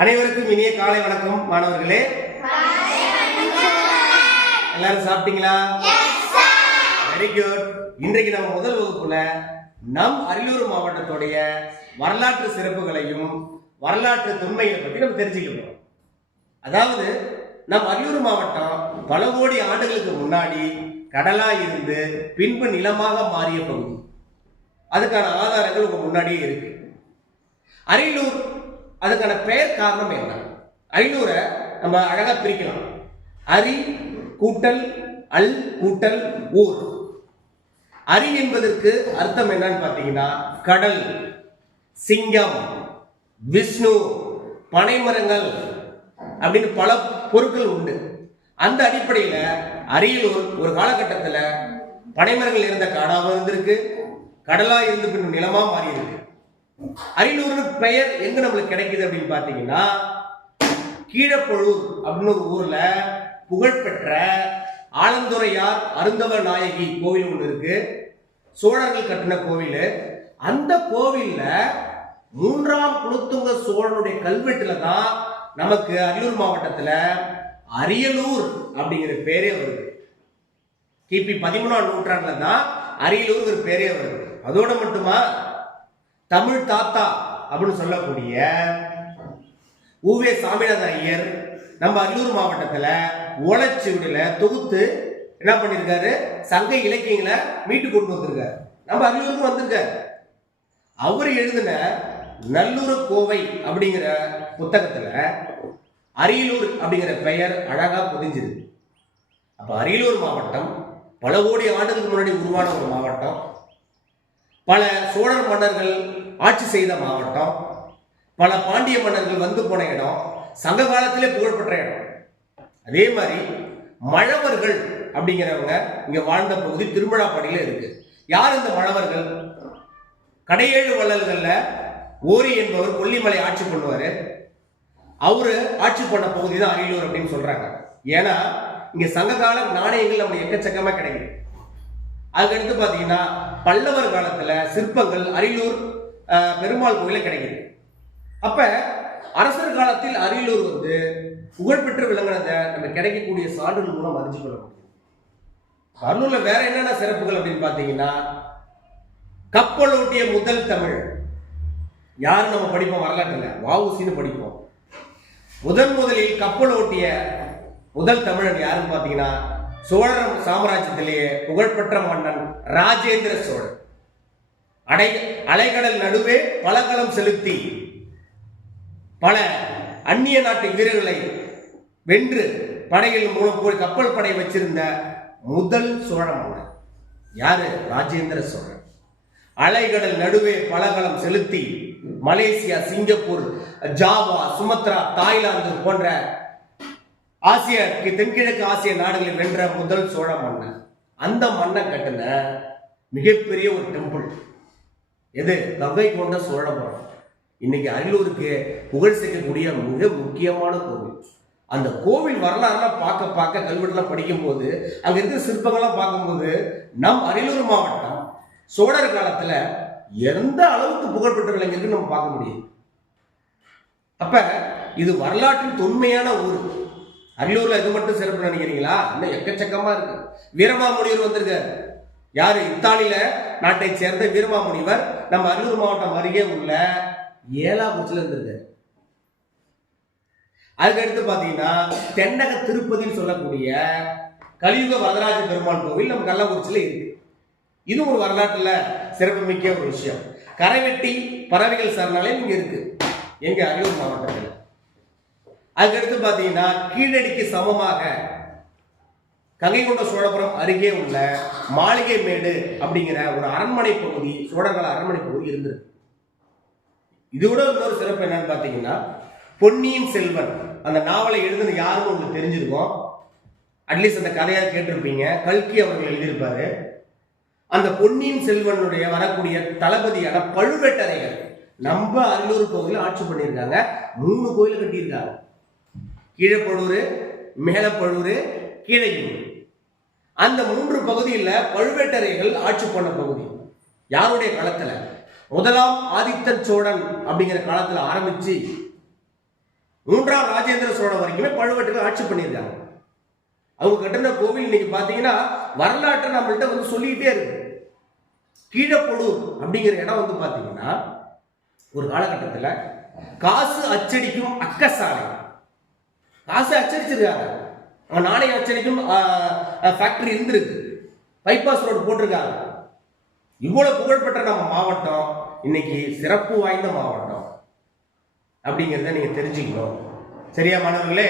அனைவருக்கும் இனிய காலை வணக்கம் மாணவர்களே. எல்லாரும் சாப்பிட்டீங்களா? வெரி குட் இன்றைக்கு நம்ம முதல் வகுப்புல நம் அரியலூர் மாவட்டத்துடைய வரலாற்று சிறப்புகளையும் வரலாற்று தொன்மைகளை பற்றி நம்ம தெரிஞ்சுக்க போறோம். அதாவது நம் அரியலூர் மாவட்டம் பல கோடி ஆண்டுகளுக்கு முன்னாடி கடலா இருந்து பின்பு நிலமாக மாறிய பகுதி. அதுக்கான ஆதாரங்கள் உங்க முன்னாடியே இருக்கு. அரியலூர் அதுக்கான பெயர் காரணம் என்ன? ஐநூறை நம்ம அழகாக பிரிக்கலாம். அரி கூட்டல் அல் கூட்டல் ஊர். அரி என்பதற்கு அர்த்தம் என்னன்னு பார்த்தீங்கன்னா கடல் சிங்கம் விஷ்ணு பனைமரங்கள் அப்படின்னு பல பொருட்கள் உண்டு. அந்த அடிப்படையில் அரியலூர் ஒரு காலகட்டத்தில் பனைமரங்கள் இருந்த காடாகவும் இருந்திருக்கு கடலாக இருந்து பின் நிலமாக மாறி இருக்கு அரியலூர்னு பெயர் எங்க நம்மளுக்கு கிடைக்குது அப்படின்னு பார்த்தீங்கன்னா கீழப்பழூர் அப்படின்னு ஒரு ஊர்ல புகழ்பெற்ற ஆலந்துரையார் அருந்தவ நாயகி கோவில் ஒன்று இருக்கு. சோழர்கள் கட்டின கோவில். அந்த கோவில்ல மூன்றாம் குலத்துங்க சோழனுடைய கல்வெட்டுல தான் நமக்கு அரியலூர் மாவட்டத்துல அரியலூர் அப்படிங்கிற பேரே வருது. கிபி பதிமூணாம் நூற்றாண்டுல தான் அரியலூர்ங்கிற பேரே வருது. அதோட மட்டுமா தமிழ் தாத்தா அப்படின்னு சொல்லக்கூடிய ஊவே சாமிநாத ஐயர் நம்ம அரியலூர் மாவட்டத்தில் ஓலைச்சுவடியில தொகுத்து என்ன பண்ணியிருக்காரு சங்க இலக்கியங்களை மீட்டு கொண்டு வந்திருக்காரு. நம்ம அரியலூருக்கு வந்திருக்காரு. அவர் எழுதின நல்லூர் கோவை அப்படிங்கிற புத்தகத்தில் அரியலூர் அப்படிங்கிற பெயர் அழகாக புதிஞ்சுது அப்போ அரியலூர் மாவட்டம் பல கோடி ஆண்டுகளுக்கு முன்னாடி உருவான ஒரு மாவட்டம். பல சோழர் மன்னர்கள் ஆட்சி செய்த மாவட்டம். பல பாண்டிய மன்னர்கள் வந்து போன இடம். சங்க காலத்திலே புகழ்பெற்ற இடம். அதே மாதிரி மழவர்கள் அப்படிங்கிறவங்க இங்க வாழ்ந்த பகுதி திருமழாப்படியில இருக்கு. யார் இந்த மழவர்கள்? கடையேழு வள்ளல்களில் ஓரி என்பவர் கொல்லிமலை ஆட்சி பண்ணுவார். அவரு ஆட்சி பண்ண பகுதி தான் அரியலூர் அப்படின்னு சொல்றாங்க. ஏன்னா இங்க சங்ககால நாணயங்கள் நம்ம எக்கச்சக்கமா கிடைக்குது. அதுக்கடுத்து பார்த்தீங்கன்னா பல்லவர் காலத்துல சிற்பங்கள் அரியலூர் பெருமாள் கோயில கிடைக்குது. அப்ப அரசர் காலத்தில் அரியலூர் வந்து புகழ்பெற்று விளங்கினதை நம்ம கிடைக்கக்கூடிய சான்றுகள் மூலம் அறிஞ்சு கொள்ள முடியும். அரியலூர்ல வேற என்னென்ன சிறப்புகள் அப்படின்னு பார்த்தீங்கன்னா கப்பலோட்டிய முதல் தமிழ். யாரு நம்ம படிப்போம் வரலாற்றுல வாவுசின்னு படிப்போம். முதன் முதலில் கப்பல் ஓட்டிய முதல் தமிழன் யாருன்னு பார்த்தீங்கன்னா சோழர் சாம்ராஜ்யத்திலேயே புகழ்பெற்ற மன்னன் ராஜேந்திர சோழன். அடை அலைகடல் நடுவே பலகலம் செலுத்தி பல அந்நிய நாட்டு வீரர்களை வென்று படைகள் மூலம் போய் கப்பல் படை வச்சிருந்த முதல் சோழ மன்னன் யாரு? ராஜேந்திர சோழன். அலைகடல் நடுவே பலகலம் செலுத்தி Malaysia Singapore Java Sumatra Thailand போன்ற ஆசிய தென்கிழக்கு ஆசிய நாடுகளில் வென்ற முதல் சோழ மன்னன். அந்த மன்னன் கட்டின மிகப்பெரிய ஒரு டெம்பிள் எது? கங்கை கொண்ட சோழபுரம். இன்னைக்கு அரியலூருக்கு புகழ் சேர்க்கக்கூடிய மிக முக்கியமான கோவில். அந்த கோவில் வரலாறுலாம் பார்க்க பார்க்க கல்வெட்டுலாம் படிக்கும்போது அங்க இருக்கிற சிற்பங்கள்லாம் பார்க்கும்போது நம் அரியலூர் மாவட்டம் சோழர் காலத்துல எந்த அளவுக்கு புகழ்பெற்ற விளங்கியிருக்கு நம்ம பார்க்க முடியும். அப்ப இது வரலாற்றின் தொன்மையான ஊர். அரியலூர்ல இது மட்டும் சிறப்பு நினைக்கிறீங்களா? இன்னும் எக்கச்சக்கமா இருக்கு. வீரமாமுனிவர் வந்திருக்காரு. யார்? இத்தாலியில நாட்டை சேர்ந்த வீரமாமுனிவர் நம்ம அரியலூர் மாவட்டம் அருகே உள்ள ஏலாபுரத்துல இருந்தது அதுக்கடுத்து பார்த்தீங்கன்னா தென்னக திருப்பதின்னு சொல்லக்கூடிய கலியுக வரதராஜ பெருமாள் கோவில் நம்ம கள்ளக்குறிச்சியில் இருக்கு. இது ஒரு வரலாற்றுல சிறப்புமிக்க ஒரு விஷயம். கரைவெட்டி பறவைகள் சரணாலயம் இங்கே இருக்கு. எங்க அரியலூர் மாவட்டத்தில். அதுக்கடுத்து பார்த்தீங்கன்னா கீழடிக்கு சமமாக கங்கை கொண்ட சோழபுரம் அருகே உள்ள மாளிகை மேடு அப்படிங்கிற ஒரு அரண்மனை பகுதி சோழர்கள் அரண்மனை பகுதி இருந்திருக்கு. இதோட இன்னொரு சிறப்பு என்னன்னு பார்த்தீங்கன்னா பொன்னியின் செல்வன். அந்த நாவலை எழுதுன யாரும் உங்களுக்கு தெரிஞ்சிருக்கும். அட்லீஸ்ட் அந்த கதையாக கேட்டிருப்பீங்க. கல்கி அவர்கள் எழுதியிருப்பாரு. அந்த பொன்னியின் செல்வனுடைய வரக்கூடிய தளபதியான பழுவேட்டரையர் நம்ம அரியலூர் பகுதியில் ஆட்சி பண்ணியிருக்காங்க. மூணு கோயில் கட்டியிருக்காங்க. கீழப்பழூர் மேலப்பழூர் கீழையூர் அந்த மூன்று பகுதியில் பழுவேட்டரையர்கள் ஆட்சி பண்ண பகுதி. யாருடைய காலத்தில்? முதலாம் ஆதித்த சோழன் அப்படிங்கிற காலத்தில் ஆரம்பிச்சு மூன்றாம் ராஜேந்திர சோழன் வரைக்குமே பழுவேட்டர்கள் ஆட்சி பண்ணியிருக்காங்க. அவங்க கட்டின கோவில் இன்னைக்கு பார்த்தீங்கன்னா வரலாற்றை நம்மள்கிட்ட வந்து சொல்லிக்கிட்டே இருக்கு. கீழப்பொடூர் அப்படிங்கிற இடம் வந்து பார்த்தீங்கன்னா ஒரு காலகட்டத்தில் காசு அச்சடிக்கும் அக்கசாலை. காசு அச்சடிச்சிருக்காங்க. அங்க நாணயம் அச்சடிக்கும் ஃபேக்டரி இருந்திருக்கு. பைபாஸ் ரோடு போட்டிருக்காங்க. இவ்வளோ புகழ்பெற்ற நம்ம மாவட்டம் இன்னைக்கு சிறப்பு வாய்ந்த மாவட்டம். அப்படிங்கிறத நீங்கள் தெரிஞ்சுக்கணும். சரியா மாணவர்களே?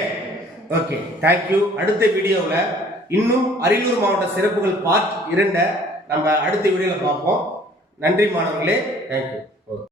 ஓகே தேங்க்யூ அடுத்த வீடியோவில் இன்னும் அரியலூர் மாவட்ட சிறப்புகள் பார்ட் இரண்டை நம்ம அடுத்த வீடியோவில் பார்ப்போம். நன்றி மாணவர்களே. தேங்க்யூ